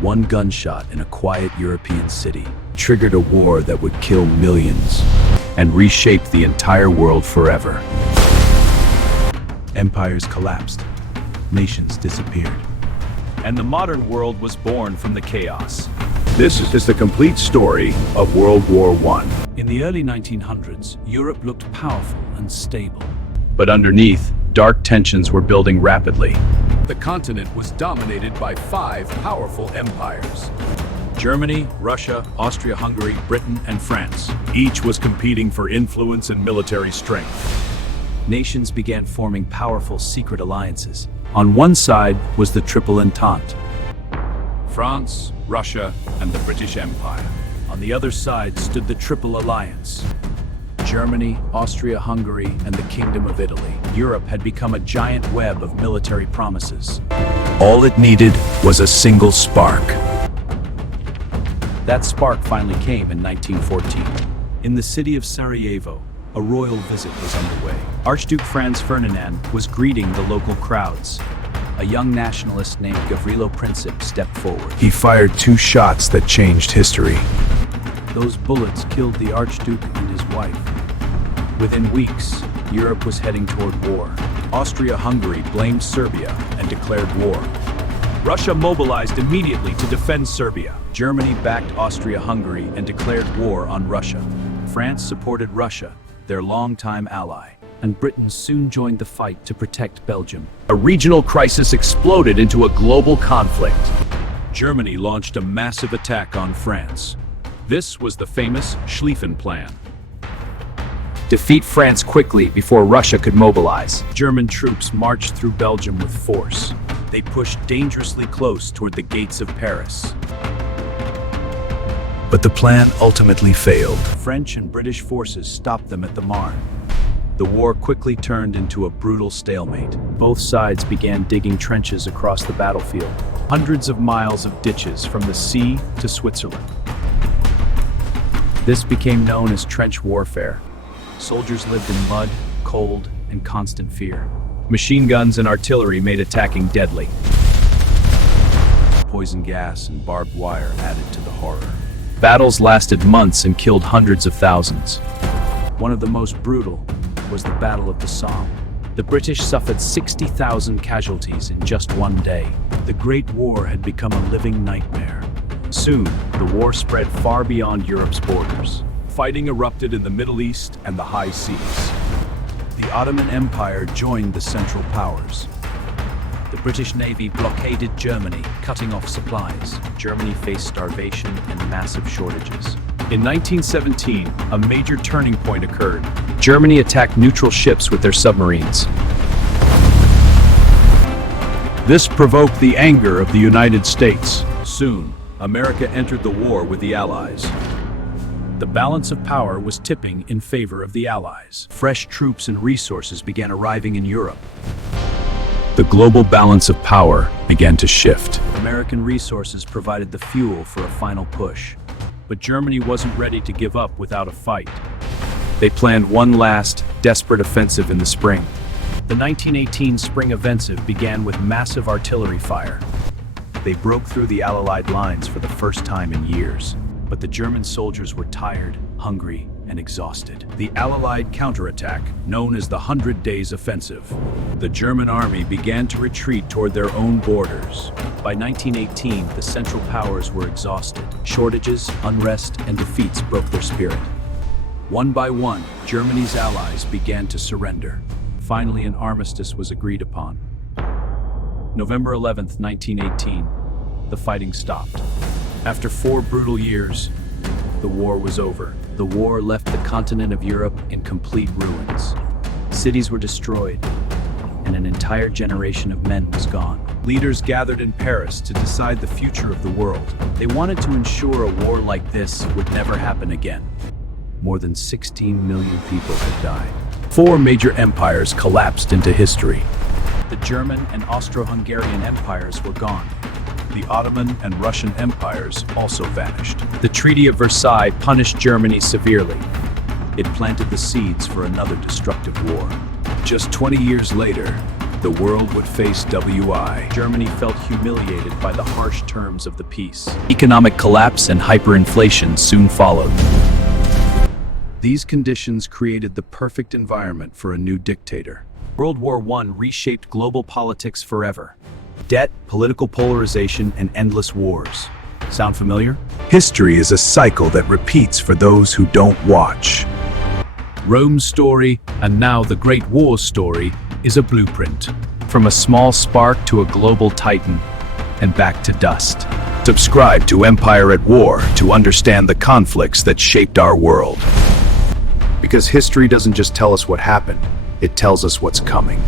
One gunshot in a quiet European city triggered a war that would kill millions and reshape the entire world forever. Empires collapsed, nations disappeared, and the modern world was born from the chaos. This is the complete story of World War I. In the early 1900s, Europe looked powerful and stable. But underneath, dark tensions were building rapidly. The continent was dominated by 5 powerful empires. Germany, Russia, Austria-Hungary, Britain, and France. Each was competing for influence and military strength. Nations began forming powerful secret alliances. On one side was the Triple Entente: France, Russia, and the British Empire. On the other side stood the Triple Alliance: Germany, Austria-Hungary, and the Kingdom of Italy. Europe had become a giant web of military promises. All it needed was a single spark. That spark finally came in 1914. In the city of Sarajevo, a royal visit was underway. Archduke Franz Ferdinand was greeting the local crowds. A young nationalist named Gavrilo Princip stepped forward. He fired 2 shots that changed history. Those bullets killed the Archduke and his wife. Within weeks, Europe was heading toward war. Austria-Hungary blamed Serbia and declared war. Russia mobilized immediately to defend Serbia. Germany backed Austria-Hungary and declared war on Russia. France supported Russia, their longtime ally, and Britain soon joined the fight to protect Belgium. A regional crisis exploded into a global conflict. Germany launched a massive attack on France. This was the famous Schlieffen Plan. Defeat France quickly before Russia could mobilize. German troops marched through Belgium with force. They pushed dangerously close toward the gates of Paris. But the plan ultimately failed. French and British forces stopped them at the Marne. The war quickly turned into a brutal stalemate. Both sides began digging trenches across the battlefield, hundreds of miles of ditches from the sea to Switzerland. This became known as trench warfare. Soldiers lived in mud, cold, and constant fear. Machine guns and artillery made attacking deadly. Poison gas and barbed wire added to the horror. Battles lasted months and killed hundreds of thousands. One of the most brutal was the Battle of the Somme. The British suffered 60,000 casualties in just one day. The Great War had become a living nightmare. Soon, the war spread far beyond Europe's borders. Fighting erupted in the Middle East and the high seas. The Ottoman Empire joined the Central Powers. The British Navy blockaded Germany, cutting off supplies. Germany faced starvation and massive shortages. In 1917, a major turning point occurred. Germany attacked neutral ships with their submarines. This provoked the anger of the United States. Soon, America entered the war with the Allies. The balance of power was tipping in favor of the Allies. Fresh troops and resources began arriving in Europe. The global balance of power began to shift. American resources provided the fuel for a final push. But Germany wasn't ready to give up without a fight. They planned one last, desperate offensive in the spring. The 1918 Spring Offensive began with massive artillery fire. They broke through the Allied lines for the first time in years. But the German soldiers were tired, hungry, and exhausted. The Allied counterattack, known as the 100 Days Offensive. The German army began to retreat toward their own borders. By 1918, the Central Powers were exhausted. Shortages, unrest, and defeats broke their spirit. One by one, Germany's allies began to surrender. Finally, an armistice was agreed upon. November 11th, 1918, the fighting stopped. After 4 brutal years, the war was over. The war left the continent of Europe in complete ruins. Cities were destroyed, and an entire generation of men was gone. Leaders gathered in Paris to decide the future of the world. They wanted to ensure a war like this would never happen again. More than 16 million people had died. 4 major empires collapsed into history. The German and Austro-Hungarian empires were gone. The Ottoman and Russian empires also vanished. The Treaty of Versailles punished Germany severely. It planted the seeds for another destructive war. Just 20 years later, the world would face WI. Germany felt humiliated by the harsh terms of the peace. Economic collapse and hyperinflation soon followed. These conditions created the perfect environment for a new dictator. World War I reshaped global politics forever. Debt, political polarization, and endless wars. Sound familiar? History is a cycle that repeats for those who don't watch. Rome's story, and now the Great War's story, is a blueprint. From a small spark to a global titan, and back to dust. Subscribe to Empire at War to understand the conflicts that shaped our world. Because history doesn't just tell us what happened, it tells us what's coming.